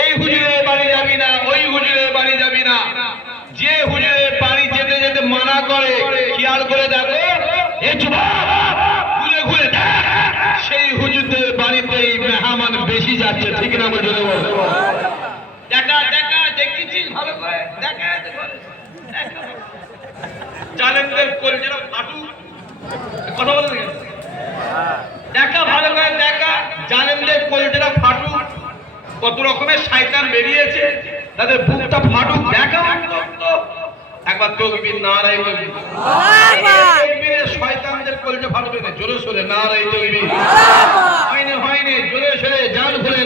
এই হুজুরের বাড়ি যাবি না, ওই হুজুরের বাড়ি যাবি না। যে হুজুরের বাড়ি যেতে যেতে মানা করে, খেয়াল করে দেখো, ঘুরে ঘুরে সেই হুজুরদের বাড়িতেই মেহমান বেশি যাচ্ছে। ঠিক না বলে দেখা দেখা দেখেছিস ভালো করে দেখা। জালেমদের কলজেরা ফাটু কথা বলে দেখা ভালো করে দেখা, জালেমদের কলজেরা ফাটু। কত রকমের শয়তান বেরিয়েছে, তাদের বুকটা ফাটুক দেখা। একবার তকবীর নারায়ে বলবি, শয়তানদের কলজে ফাটবে না। জোরে সোরে নারায়ে তকবীর। হয়নি হয়নি, জোরে সোরে জান ভরে